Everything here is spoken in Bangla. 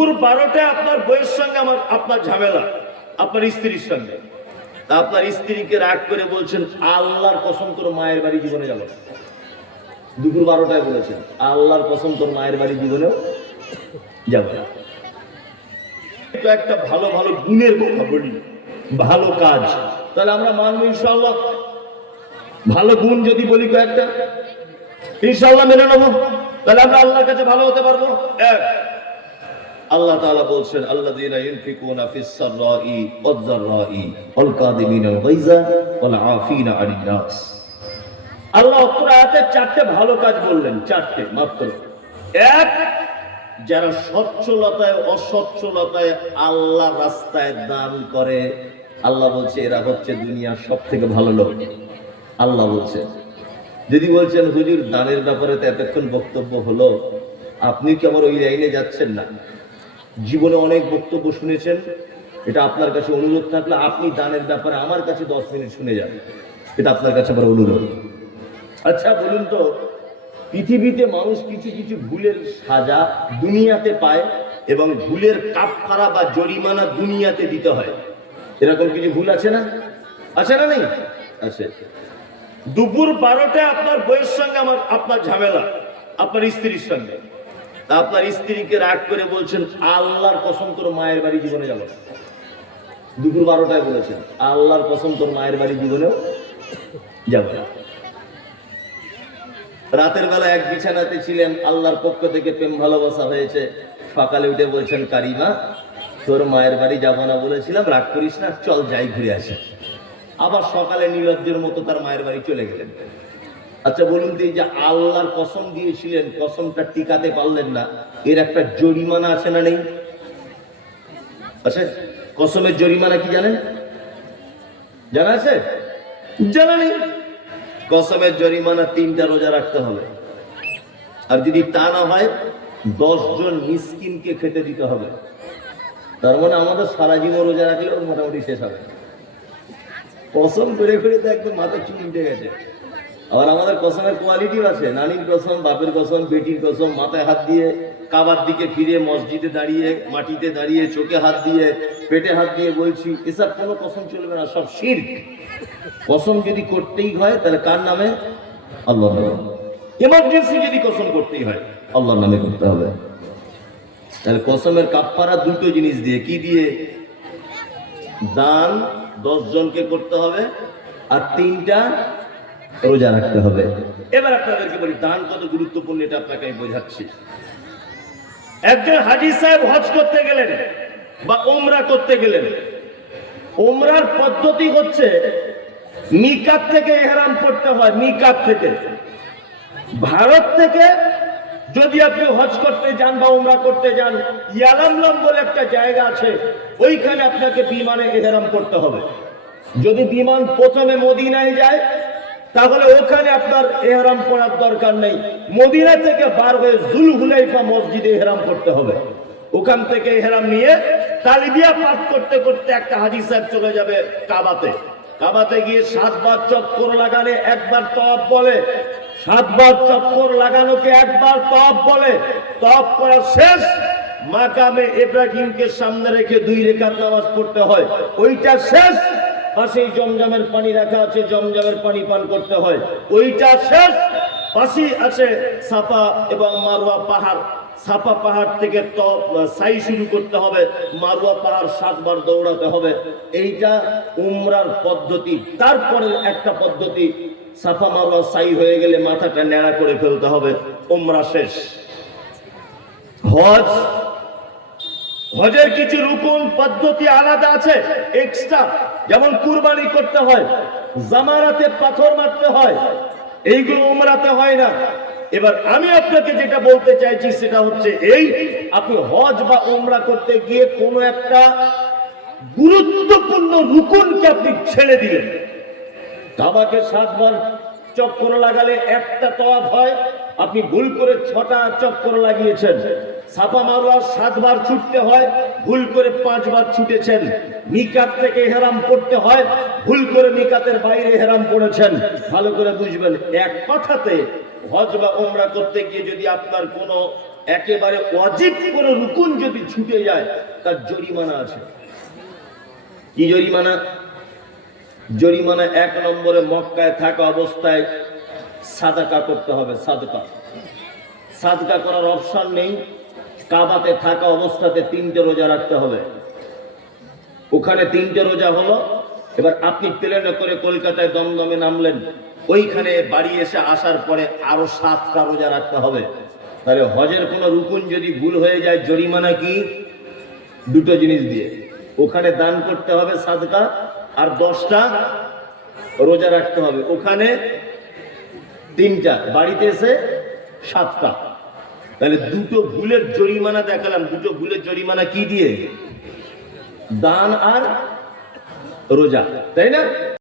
দুপুর বারোটায় আপনার বইয়ের সঙ্গে আমার, আপনার ঝামেলা, আপনার স্ত্রীর সঙ্গে। আপনার স্ত্রীকে রাগ করে বলছেন, আল্লাহর কসম করে মায়ের বাড়ি জীবনে যাব। দুপুর বারোটায় বলেছেন, আল্লাহর তোর মায়ের বাড়ি জীবনেও যাবে না। একটা ভালো ভালো গুণের কথা বলি, ভালো কাজ। তাহলে আমরা মানবো ইনশাল্লাহ ভালো গুণ যদি বলি কয়েকটা ইনশাল্লাহ মেনে নেব। তাহলে আমরা আল্লাহর কাছে ভালো হতে পারব। এক আল্লাহ তাআলা বলছেন, আল্লাযীনা ইউনফিকুনা ফিস সাররাই ওয়াদ যাররাই, ওয়াল কাযিমিনাল গায়যা ওয়াল আফিনা আনিন নাস. আল্লাহ অত্র চারটে ভালো কাজ বললেন, চারটে মাত্র। এক, যারা সচ্ছলতায়, অসচ্ছলতায় আল্লাহ রাস্তায় দান করে, আল্লাহ বলছে, এরা হচ্ছে দুনিয়ার সব থেকে ভালো লোক। আল্লাহ বলছে, যদি বলছেন, হুজুর, দানের ব্যাপারে তো এতক্ষণ বক্তব্য হলো, আপনি কি আমার ওই লাইনে যাচ্ছেন না? জীবনে অনেক বক্তব্য শুনেছেন। এটা আপনার কাছে অনুরোধ থাকলে আপনি দানের ব্যাপারে আমার কাছে দশ মিনিট শুনে যান। এটা আপনার কাছে আমার অনুরোধ। আচ্ছা বলুন তো, পৃথিবীতে মানুষ কিছু কিছু ভুলের সাজা দুনিয়াতে পায় এবং ভুলের কাপফারা বা জরিমানা দুনিয়াতে দিতে হয়। এরকম কিছু ভুল আছে না? আছে না নেই? আছে। দুপুর বারোটায় আপনার বইয়ের সঙ্গে আমার আপনার ঝামেলা, আপনার স্ত্রীর সঙ্গে। আপনার স্ত্রীকে রাগ করে বলছেন, আল্লাহর কসম করে মায়ের বাড়ি জীবনে যাব। দুপুর বারোটায় বলেছেন, আল্লাহর কসম তোর মায়ের বাড়ি জীবনেও যাবে না। রাতের বেলা এক বিছানাতে ছিলেন, আল্লাহর পক্ষ থেকে প্রেম ভালোবাসা হয়েছে। সকালে উঠে বলছেন, কারিমা, তোর মায়ের বাড়ি যাব না বলেছিলাম, রাগ করিস না, চল যাই ঘুরে আসি। আবার সকালে নির্লজ্জের মতো তার মায়ের বাড়ি চলে গেলেন। আচ্ছা বলুন এই যে আল্লাহর কসম দিয়েছিলেন, কসমটা টিকাতে পারলেন না, এর একটা জরিমানা আছে না নেই? আছে? কসমের জরিমানা কি জানেন? জানা আছে? জানা নেই। কসমের জরিমানা তিনটা রোজা রাখতে হবে। আর যদি তা না হয়, দশজন মিসকিনকে খেতে দিতে হবে। তার মানে আমাদের সারা জীবন রোজা রাখলেও মোটামুটি শেষ হবে। কসম করে করে তো একদম মাথা চুল উঠে গেছে। আবার আমাদের কসমের কোয়ালিটিও আছে। নানির কসম, বাপের কসম বেটির কসম, মাথায় হাত দিয়ে কাবার দিকে ফিরে, মসজিদে দাঁড়িয়ে, মাটিতে দাঁড়িয়ে, চোখে হাত দিয়ে, পেটে হাত দিয়ে বলছি এসব কোনো কসম চলবে না, সব শির্ক। কসম যদি করতেই হয়, তাহলে কার নামে? আল্লাহ এমার্জেন্সি যদি কসম করতেই হয়, আল্লাহর নামে করতে হবে। তাহলে কসমের কাপ্পারা দুটো জিনিস দিয়ে কি দিয়ে? দান, দশ জনকে করতে হবে, আর তিনটা রোজা রাখতে হবে। এবার আপনাদেরকে বলি, দান কত গুরুত্বপূর্ণ এটা আপনাকে আমি বোঝাচ্ছি। একজন হাজি সাহেব হজ করতে গেলেন বা ওমরা করতে গেলেন ওমরার পদ্ধতি হচ্ছে মিকাত থেকে এহরাম পড়তে হয়, মিকাত থেকে। ভারত থেকে যদি আপনি হজ করতে যান বা উমরা করতে যান ইয়ালামলাম বলে একটা জায়গা আছে, ওইখানে আপনাকে বিমানে এহরাম করতে হবে। যদি বিমান প্রথমে মদিনায় যায় তাহলে ওখানে আপনার এহরাম পড়ার দরকার নেই। মদিনা থেকে বার হয়ে জুল হুলাইফা মসজিদে এহরাম করতে হবে। ওখান থেকে এহরাম নিয়ে তালিবিয়া পাঠ করতে করতে একটা হাজি সাহেব চলে যাবে কাবাতে। কাবাতে গিয়ে সাতবার চক্কর লাগালে একবার তপ বলে। সাতবার চক্কর লাগানোকে একবার তপ বলে। তপ করা শেষ মাকামে ইব্রাহিমকে সামনে রেখে দুই রেখাত নামাজ পড়তে হয়। ওইটা শেষ পাশেই জমজমের পানি রাখা আছে, জমজমের পানি পান করতে হয়। ওইটা শেষ। পাশেই আছে সাপা এবং মারোয়া পাহাড়। সাপা পাহাড় থেকে সাই শুরু করতে হবে। মারুয়া পাহাড় সাতবার দৌড়াতে হবে। এইটা উমরার পদ্ধতি। তারপরে একটা পদ্ধতি সাফা মারুয়া সাই হয়ে গেলে মাথাটা ন্যাড়া করে ফেলতে হবে। উমরা শেষ। হজ। হজের কিছু রুকুন, পদ্ধতি আলাদা আছে এক্সট্রা যেমন কুরবানি করতে হয়, জামারাতে পাথর মারতে হয়, এইগুলো উমরাতে হয় না। এবার আমি আপনাকে যেটা বলতে চাইছি সেটা হচ্ছে এই, আপনি হজ বা উমরা করতে গিয়ে কোনো একটা গুরুত্বপূর্ণ রুকুনকে আপনি ছেড়ে দিলেন। কাবাকে সাতবার চক্কর লাগালে একটা তওয়াফ হয়, আপনি ভুল করে ছটা চক্কর লাগিয়েছেন। সাপা মারোয়া সাতবার ছুটতে হয়, ভুল করে পাঁচবার ছুটেছেন। নিকাত থেকে হেরাম পড়তে হয়, ভুল করে নিকাতের বাইরে হেরাম পড়েছেন ভালো করে বুঝবেন, এক কথাতে হজ বা ওমরা করতে গিয়ে যদি আপনার কোনো একেবারে অজিব করে রুকুন যদি ছুটে যায়, তার জরিমানা আছে। কি জরিমানা? জরিমানা এক নম্বরে মক্কায় থাকা অবস্থায় সাদাকা করতে হবে, সাদকা। সাদকা করার অপশন নেই। কাবাতে থাকা অবস্থাতে তিনটে রোজা রাখতে হবে। ওখানে তিনটে রোজা হলো, এবার আপনি প্লেনে করে কলকাতায় দমদমে নামলেন, ওইখানে বাড়ি এসে আসার পরে আরও সাতটা রোজা রাখতে হবে। তাহলে হজের কোনো রুকুন যদি ভুল হয়ে যায়, জরিমানা কি? দুটো জিনিস দিয়ে। ওখানে দান করতে হবে সাদকা, আর দশটা রোজা রাখতে হবে। ওখানে তিনটা, বাড়িতে এসে সাতটা। তাহলে দুটো ভুলের জরিমানা দেখালাম। দুটো ভুলের জরিমানা কি দিয়ে? দান আর রোজা, তাই না?